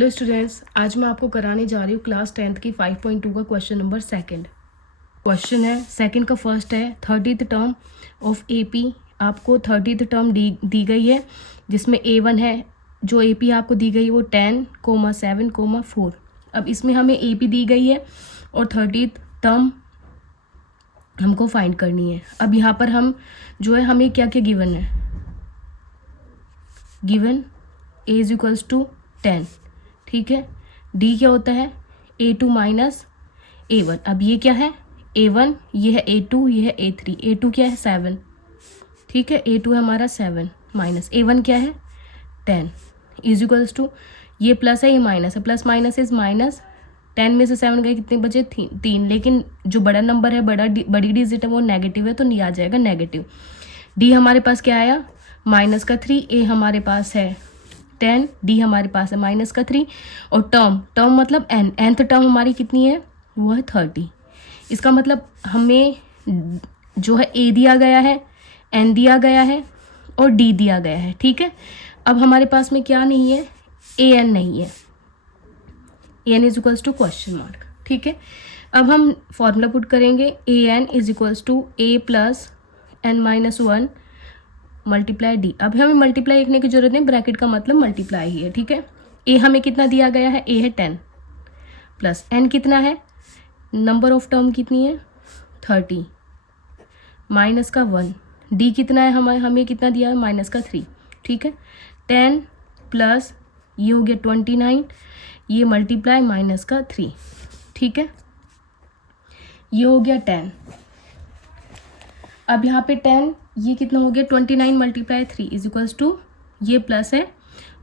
Hello students, आज मैं आपको कराने जा रही हूँ क्लास 10th की 5.2 का क्वेश्चन नंबर सेकंड। क्वेश्चन है सेकंड का फर्स्ट है 30th टर्म ऑफ एपी। आपको 30th टर्म दी गई है जिसमें A1 है। जो एपी आपको दी गई है वो 10,7,4। अब इसमें हमें एपी दी गई है और 30th टर्म हमको फाइंड करनी है। अब यहाँ पर हम जो है हमें क्या क्या गिवन है, given A is equals to 10, ठीक है। डी क्या होता है A2 माइनस A1। अब ये क्या है A1, ये है A2, ये है A3। A2 क्या है 7, ठीक है। A2 है हमारा 7 माइनस A1 क्या है 10 इज इक्वल्स टू, ये प्लस है ये माइनस है, प्लस माइनस इज माइनस। 10 में से 7 गए कितने बचे 3, लेकिन जो बड़ा नंबर है बड़ी डिजिट है वो नेगेटिव है तो नहीं आ जाएगा नेगेटिव। डी हमारे पास क्या आया माइनस का 3, ए हमारे पास है 10, डी हमारे पास है माइनस का 3 और टर्म मतलब nth टर्म हमारी कितनी है वो है 30। इसका मतलब हमें जो है a दिया गया है, n दिया गया है और d दिया गया है, ठीक है। अब हमारे पास में क्या नहीं है, an नहीं है, an is equals to question mark, ठीक है। अब हम फॉर्मूला पुट करेंगे an is equals to a plus n-1 multiply D. अब हमें मल्टीप्लाई लिखने की जरूरत नहीं, ब्रैकेट का मतलब मल्टीप्लाई ही है, ठीक है। ए हमें कितना दिया गया है, ए है 10 प्लस एन कितना है, नंबर ऑफ टर्म कितनी है 30 माइनस का 1, डी कितना है हमें कितना दिया है माइनस का 3, ठीक है। 10 प्लस ये हो गया 29, ये मल्टीप्लाई माइनस का 3, ठीक है। ये हो गया 10। अब यहाँ पे 10, ये कितना हो गया 29 मल्टीप्लाई 3 इज इक्वल्स टू, ये प्लस है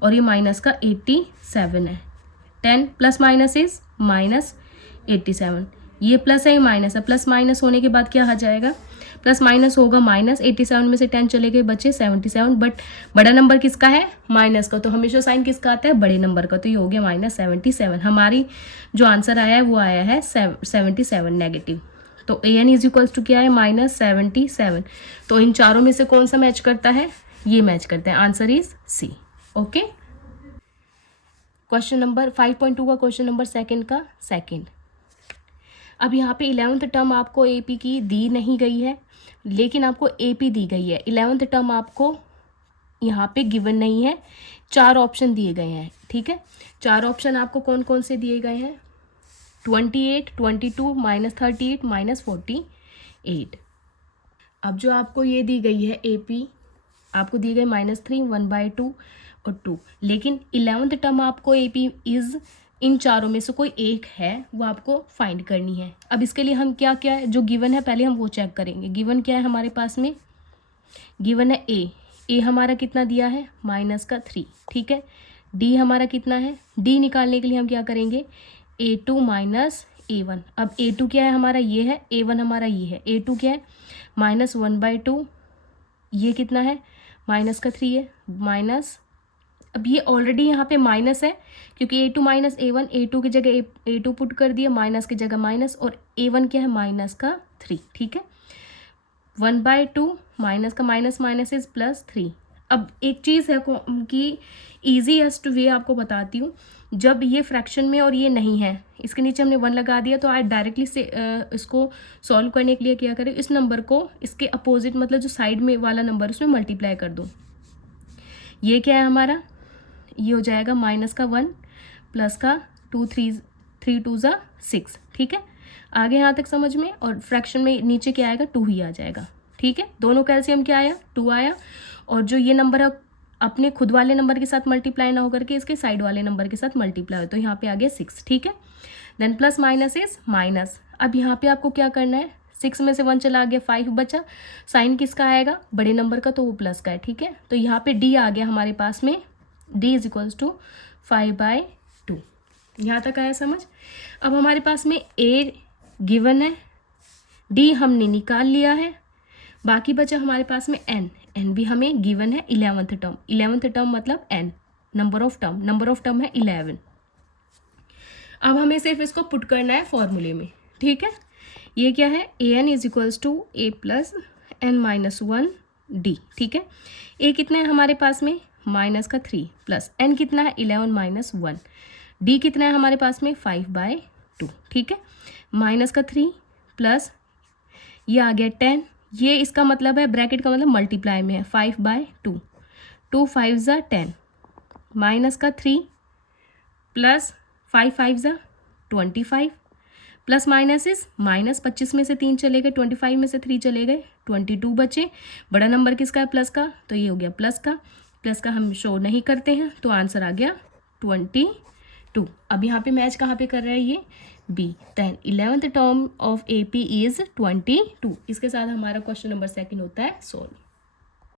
और ये माइनस का 87 है। 10 प्लस माइनस इज माइनस 87, ये प्लस है ये माइनस है, प्लस माइनस होने के बाद क्या आ जाएगा, प्लस माइनस होगा माइनस। 87 में से 10 चले गए बचे 77, बट बड़ा नंबर किसका है माइनस का, तो हमेशा साइन किसका आता है बड़े नंबर का, तो ये हो गया माइनस 77। हमारी जो आंसर आया है वो आया है 77 नेगेटिव। तो an इज इक्वल्स टू क्या है माइनस 77। तो इन चारों में से कौन सा मैच करता है, ये मैच करता है, answer is C. Okay, question number 5.2 का क्वेश्चन नंबर सेकंड का सेकंड। अब यहाँ पे 11th टर्म आपको एपी की दी नहीं गई है, लेकिन आपको एपी दी गई है। 11th टर्म आपको यहाँ पे गिवन नहीं है, 4 ऑप्शन दिए गए हैं, ठीक है। 4 ऑप्शन आपको कौन कौन से दिए गए हैं, 28, 22, माइनस 38, माइनस 48। अब जो आपको ये दी गई है एपी, आपको दी गई -3, 1/2 और 2, लेकिन 11th टर्म आपको एपी इज इन चारों में से कोई एक है, वो आपको फाइंड करनी है। अब इसके लिए हम क्या क्या है जो गिवन है पहले हम वो चेक करेंगे। गिवन क्या है हमारे पास में, गिवन है ए हमारा कितना दिया है माइनस का 3, ठीक है। डी हमारा कितना है, डी निकालने के लिए हम क्या करेंगे A2 माइनस A1। अब A2 क्या है हमारा ये है, A1 हमारा ये है। A2 क्या है -1/2, ये कितना है माइनस का 3 है माइनस। अब ये ऑलरेडी यहाँ पे माइनस है क्योंकि A2 माइनस A1, A2 की जगह A2 पुट कर दिया, माइनस की जगह माइनस, और A1 क्या है माइनस का 3, ठीक है। 1/2 माइनस का माइनस माइनस इज +3। अब एक चीज़ है कि ईजीएस्ट वे आपको बताती हूँ, जब ये फ्रैक्शन में और ये नहीं है, इसके नीचे हमने 1 लगा दिया, तो आज डायरेक्टली से इसको सॉल्व करने के लिए क्या करें, इस नंबर को इसके अपोजिट मतलब जो साइड में वाला नंबर उसमें मल्टीप्लाई कर दो। ये क्या है हमारा, ये हो जाएगा माइनस का 1 प्लस का 2, 3 2 ज़ा 6, ठीक है। आगे यहाँ तक समझ में, और फ्रैक्शन में नीचे क्या आएगा 2 ही आ जाएगा, ठीक है। दोनों का एलसीएम क्या आया 2 आया, और जो ये नंबर है अपने खुद वाले नंबर के साथ मल्टीप्लाई ना होकर के इसके साइड वाले नंबर के साथ मल्टीप्लाई हो, तो यहाँ पे आ गया 6, ठीक है। Then plus minus is minus. अब यहाँ पे आपको क्या करना है, 6 में से 1 चला गया 5 बचा, साइन किसका आएगा बड़े नंबर का, तो वो प्लस का है, ठीक है। तो यहाँ पे डी आ गया हमारे पास में, डी इज इक्वल्स टू 5/2। यहाँ तक आया समझ। अब हमारे पास में ए गिवन है, डी हमने निकाल लिया है, बाकी बचा हमारे पास में एन भी हमें गिवन है। 11th टर्म, 11th टर्म मतलब एन, नंबर ऑफ टर्म है 11। अब हमें सिर्फ इसको पुट करना है फॉर्मूले में, ठीक है। ये क्या है, A N is equals to A plus n-1 D, ठीक है। ए कितना है हमारे पास में माइनस का 3 प्लस एन कितना है 11 - 1, डी कितना है हमारे पास में 5/2, ठीक है। माइनस का 3 प्लस ये आ गया 10, ये इसका मतलब है ब्रैकेट का मतलब मल्टीप्लाई में है 5/2, 2 5 ज़ा 10, माइनस का 3 प्लस 5 5 ज़ा 25, प्लस माइनस इस माइनस 25 में से 3 चले गए, 25 में से 3 चले गए, 22 बचे। बड़ा नंबर किसका है? प्लस का, तो ये हो गया प्लस का। प्लस का हम शो नहीं करते हैं, तो आंसर आ गया 22। अब यहाँ पे मैच कहाँ पे कर रहा है ये? B. Then 11th term of AP is 22। इसके साथ हमारा क्वेश्चन नंबर 2 होता है सॉल्व।